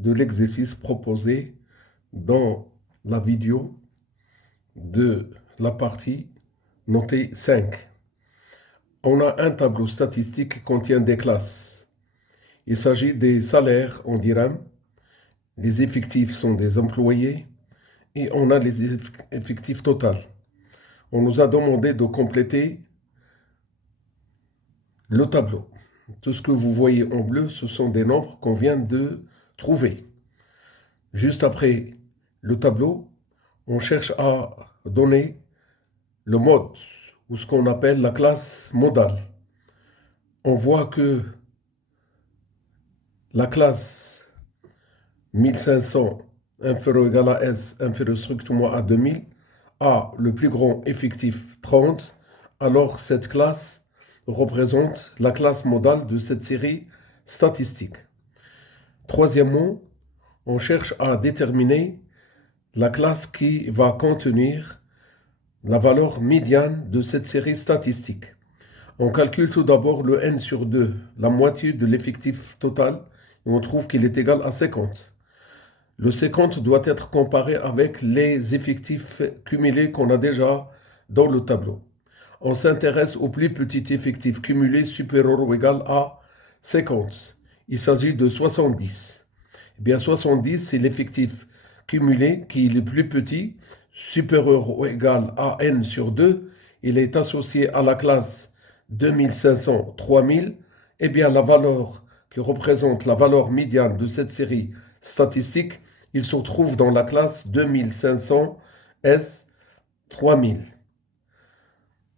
de l'exercice proposé dans la vidéo de la partie notée 5. On a un tableau statistique qui contient des classes. Il s'agit des salaires en dirhams, les effectifs sont des employés et on a les effectifs totaux. On nous a demandé de compléter le tableau. Tout ce que vous voyez en bleu, ce sont des nombres qu'on vient de trouver. Juste après le tableau, on cherche à donner le mode, ou ce qu'on appelle la classe modale. On voit que la classe 1500 inférieur ou égal à S inférieur strictement à 2000 a le plus grand effectif 30, alors cette classe représente la classe modale de cette série statistique. Troisièmement, on cherche à déterminer la classe qui va contenir la valeur médiane de cette série statistique. On calcule tout d'abord le n sur 2, la moitié de l'effectif total, et on trouve qu'il est égal à 50. Le 50 doit être comparé avec les effectifs cumulés qu'on a déjà dans le tableau. On s'intéresse au plus petit effectif cumulé supérieur ou égal à 50. Il s'agit de 70. Eh bien, 70, c'est l'effectif cumulé qui est le plus petit, supérieur ou égal à n sur 2. Il est associé à la classe 2500, 3000. Eh bien, la valeur qui représente la valeur médiane de cette série statistique, il se trouve dans la classe 2500 S 3000.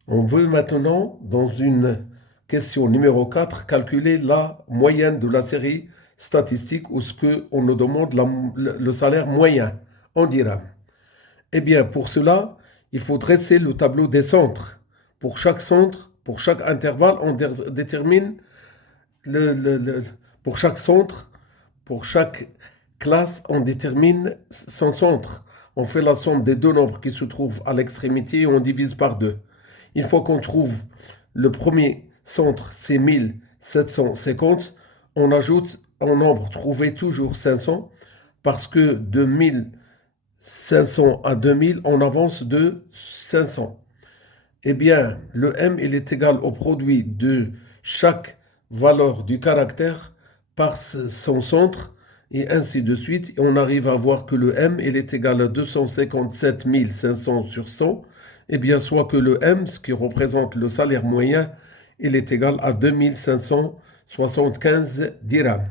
On veut maintenant, dans une question numéro 4, calculer la moyenne de la série statistique ou ce qu'on nous demande le salaire moyen en dirhams. Eh bien, pour cela, il faut dresser le tableau des centres. Pour chaque centre, pour chaque intervalle, on détermine pour chaque centre, pour chaque classe, on détermine son centre. On fait la somme des deux nombres qui se trouvent à l'extrémité et on divise par 2. Une fois qu'on trouve le premier centre, c'est 1750, on ajoute un nombre trouvé toujours 500 parce que de 1500 à 2000, on avance de 500. Eh bien, le M, il est égal au produit de chaque valeur du caractère par son centre, et ainsi de suite. Et on arrive à voir que le M, il est égal à 257 500 sur 100. Eh bien, soit que le M, ce qui représente le salaire moyen, il est égal à 2575 dirhams.